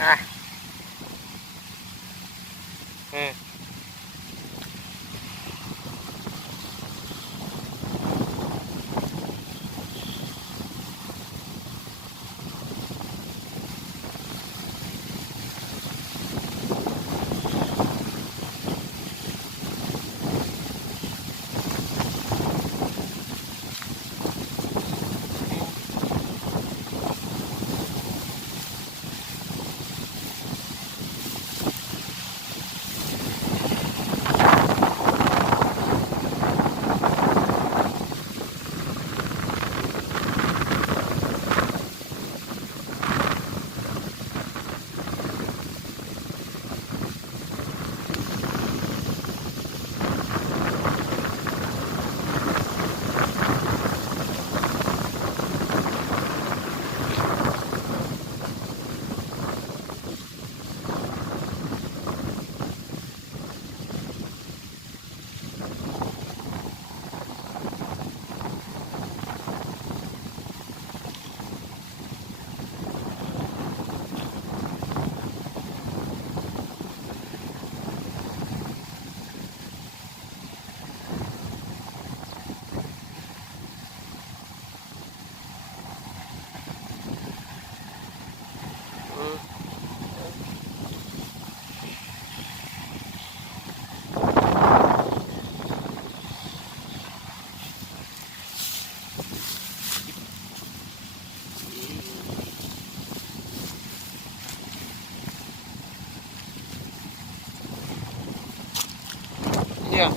À. Ừ. Ừ. Yeah.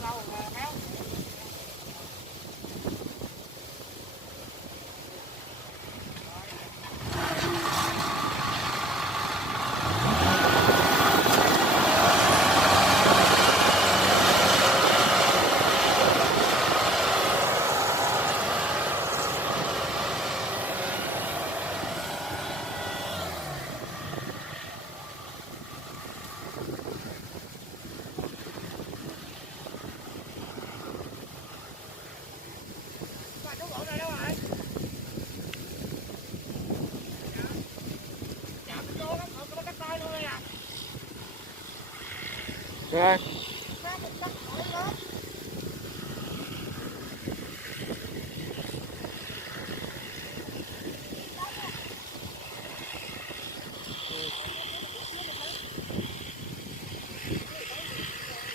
Rồi. Rồi.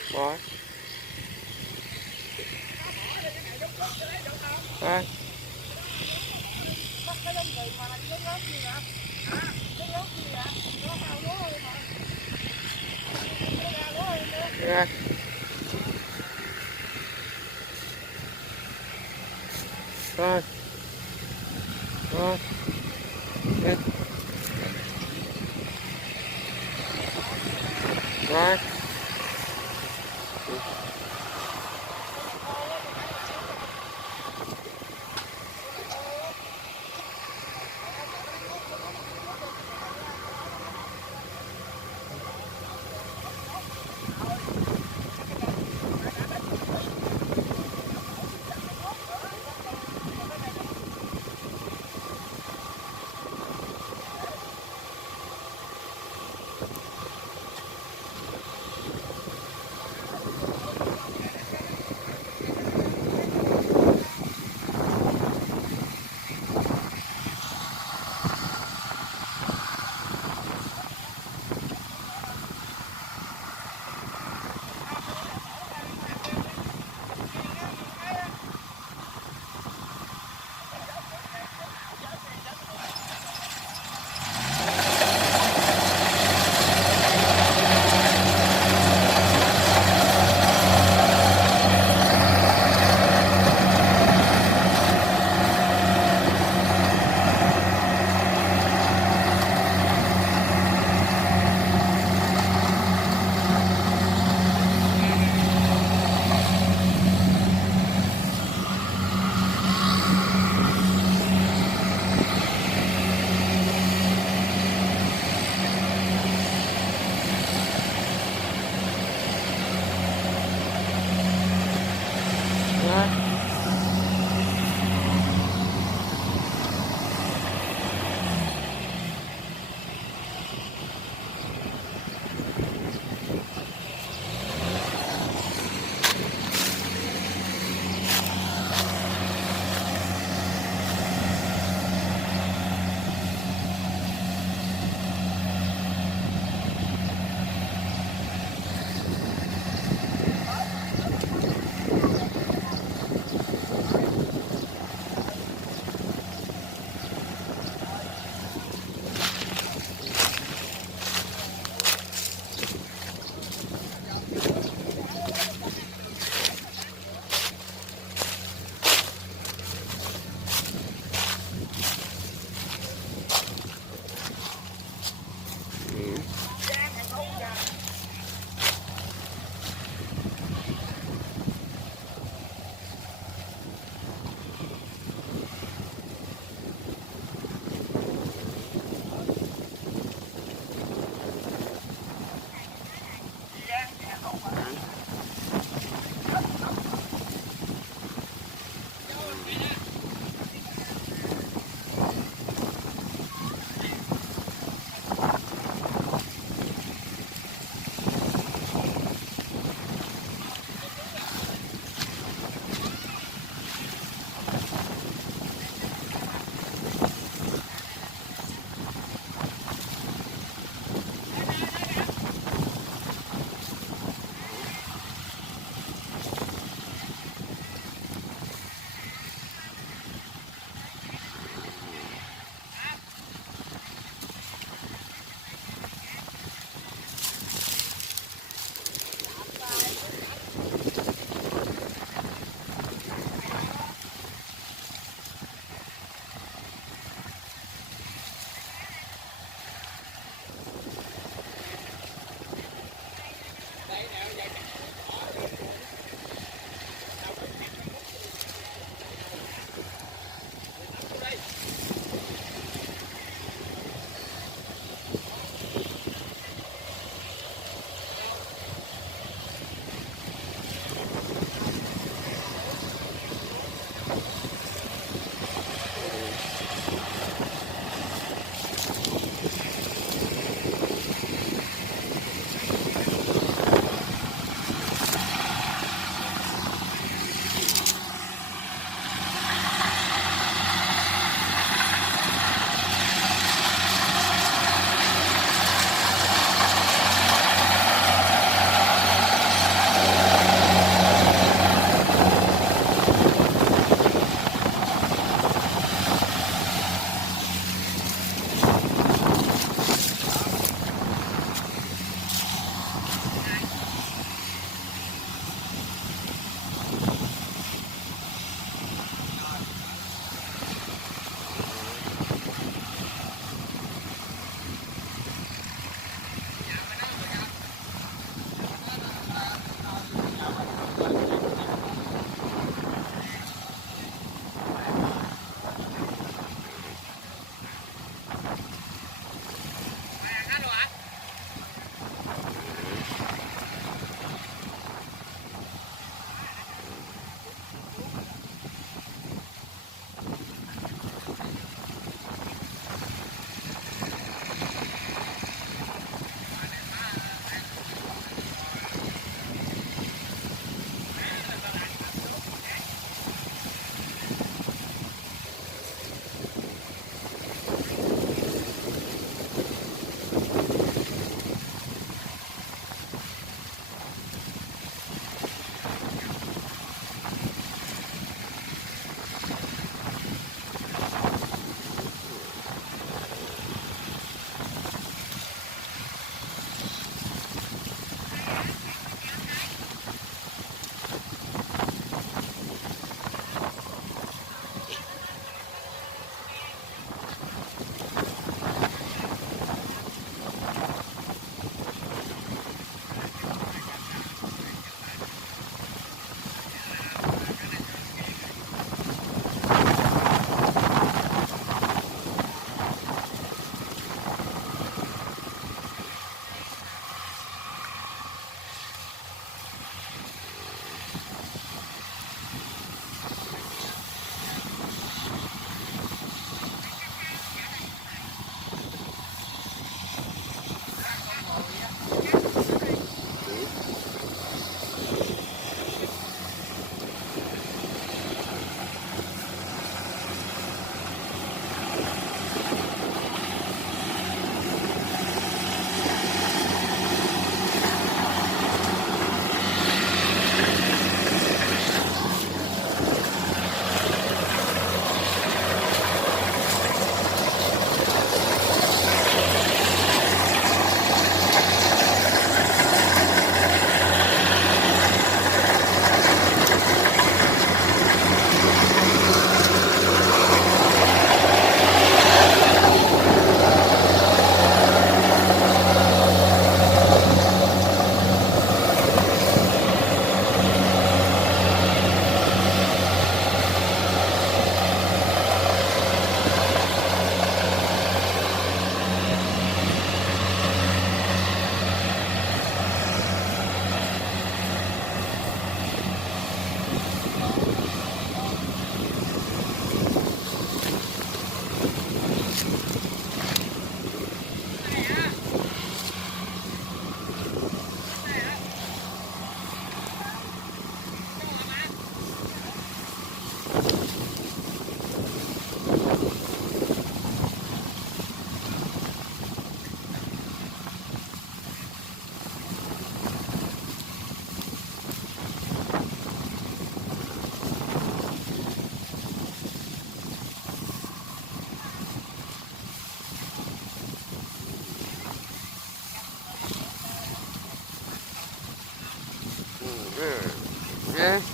Rồi. Rồi. Rồi. Rồi. Rồi. Rồi.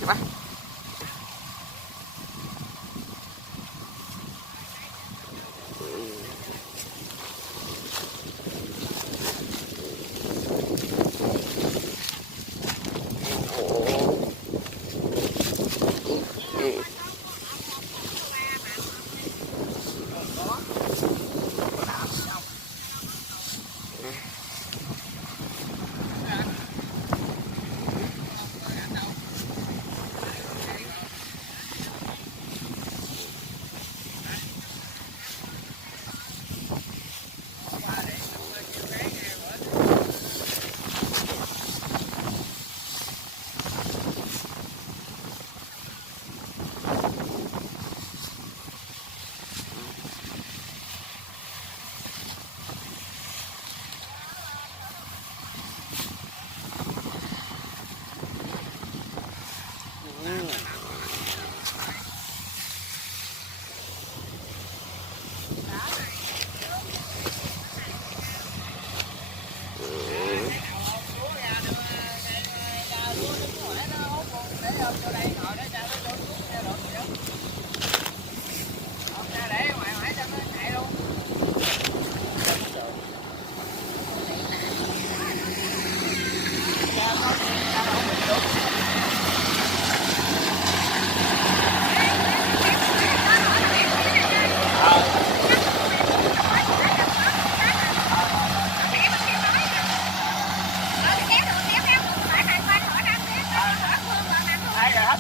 bắt.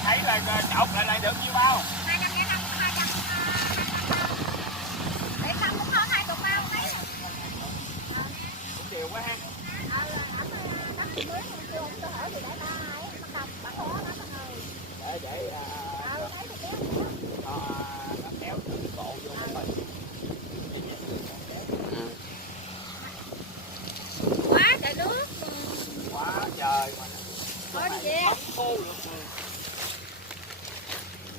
Thấy là chọc lại được nhiêu bao? 200 cũng hơn 20 bao thấy. Cũng nhiều quá ha. Để nó kéo từ cổ vô mình. Quá trời nước. Quá trời mà. Thôi đi về. Khô được.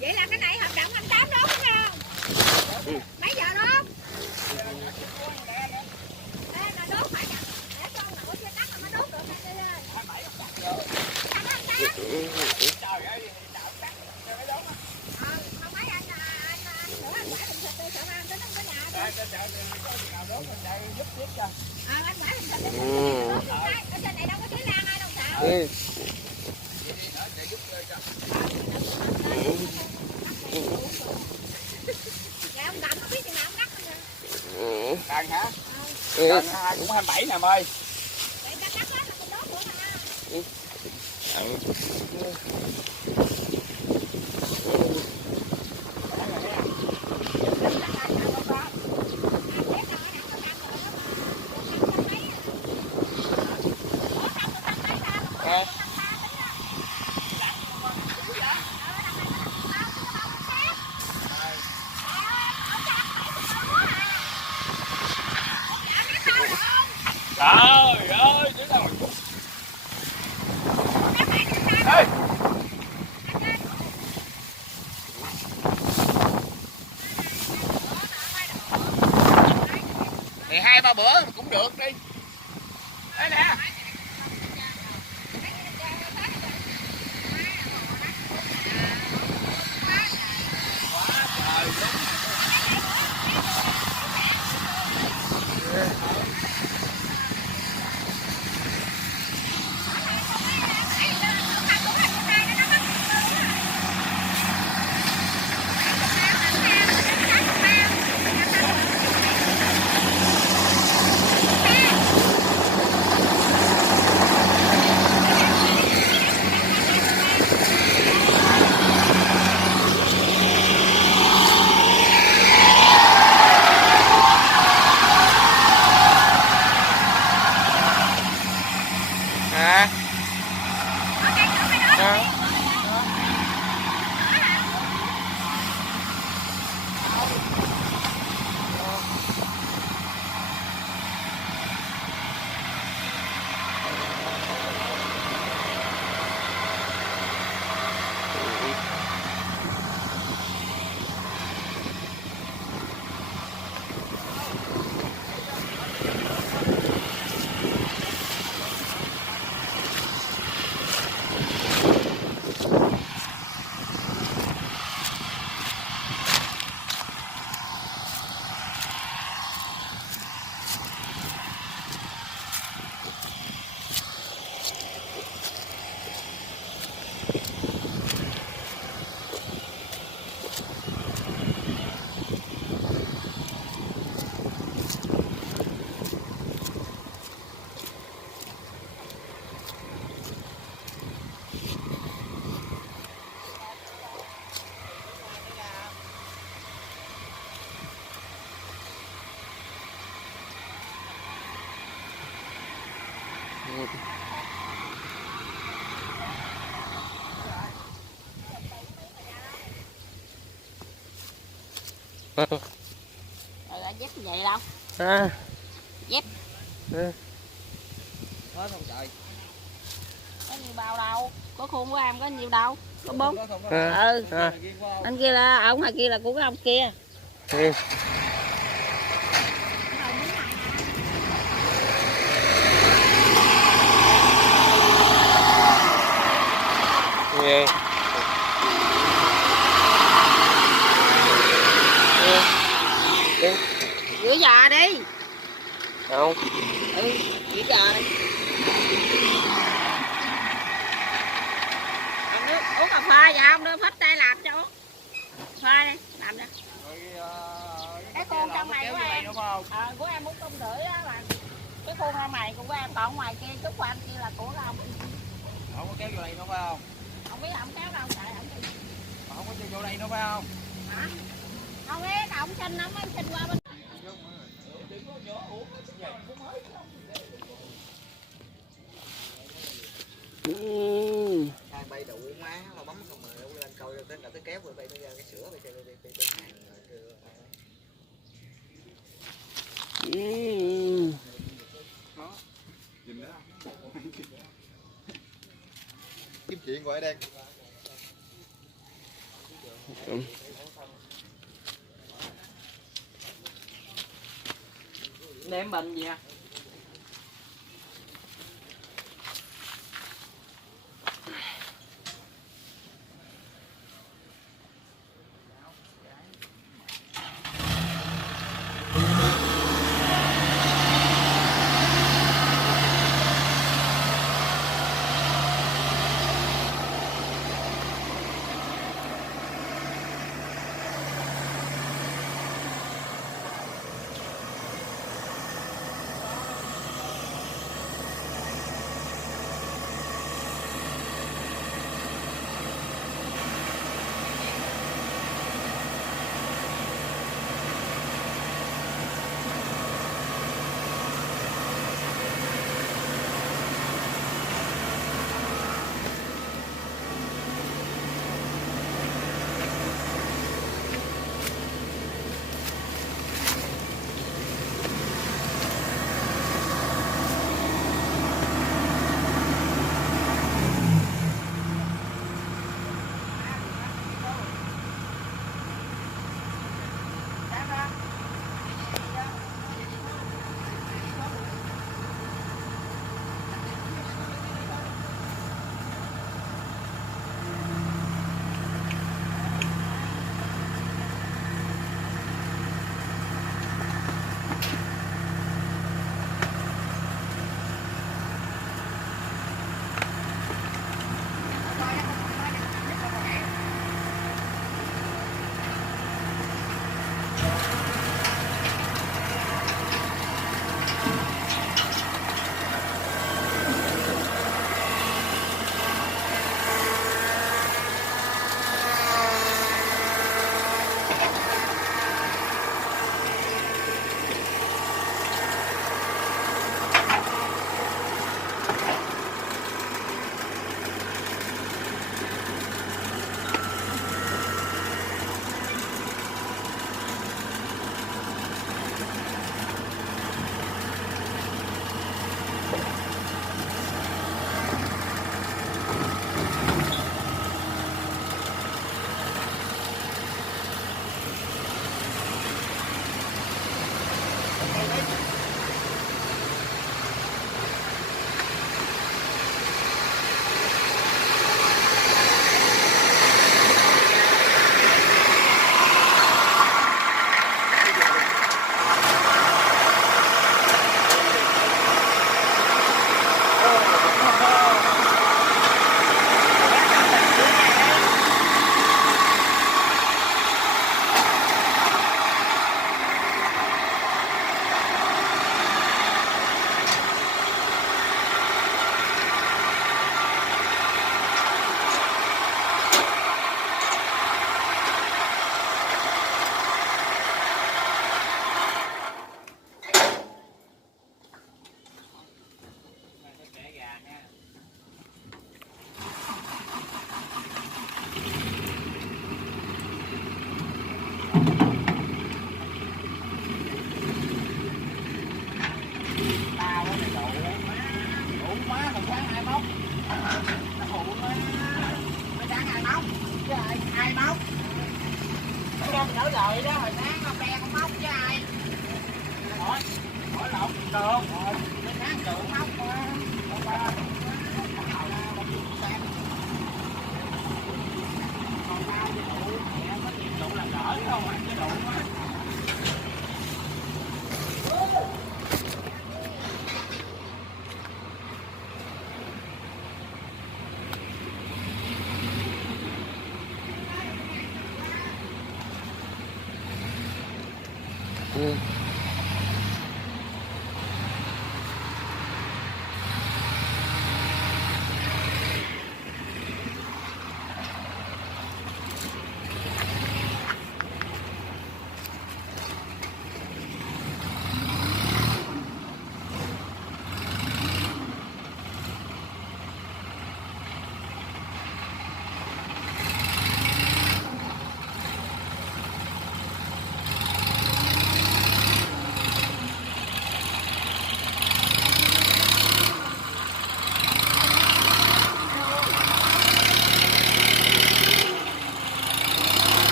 Vậy là cái này hợp đồng 28 đốt đúng không? Mấy giờ đốt? Đây là đốt phải chặt. Để cho nổi trên đất mà nó đốt được này đi ơi. 28. Trời ơi, đào cắt rồi mới đốt á. Không mấy anh sửa anh quả hình thịt đi, sợ anh tới cái nhà đi. Có gì nào đốt mình đây giúp tiếp cho. Anh quả hình thịt đi. Ở trên này đâu có cháy lan ai đâu sợ. Dạ ông Đậm không biết chừng nào ông cắt nữa. Cần hả? Cần cũng 27 nè em ơi. Vậy ta cắt hết là mình đốt nữa mà. Trời ơi, chứ đâu. Ê. Thì 2-3 bữa cũng được đi. Đây nè. Rồi dép vậy đâu? À. Dép. Ừ. Hết không trời. Có nhiều bao đâu, có khuôn của em có nhiều đâu, có bốn. À. Ừ. À. Anh kia là ông này kia là của cái ông kia. Ừ. Gì? Đi. Rửa giò đi. Không. Ừ, rửa giò đi. Uống cà phê vậy không? Đưa phết tay làm cho uống. Phê đi, làm đi. Cái khuôn trong này của em. Của em 450 á là cái khuôn trong này của em, còn ngoài kia chút của anh kia là của ông. Không có kéo vô đây nữa phải không? Không biết ông kéo đâu tại ông đi. Không có vô đây nữa phải không? Hả? Không biết ông xin ông mới xin qua bên. Hai bay đủ má mà bấm không mà lên coi tới cả tới kéo rồi bay nó ra cái sữa bay kiếm chuyện gọi đây. Đem bệnh gì à? rồi đó, hồi sáng nó bè con móc với ai. Hỏi lộn đường. Rồi, nó sáng trưởng móc qua. Còn bao nhiêu đủ, mẹ có nhiều đủ là đỡ không ăn cái đủ quá. Ừ.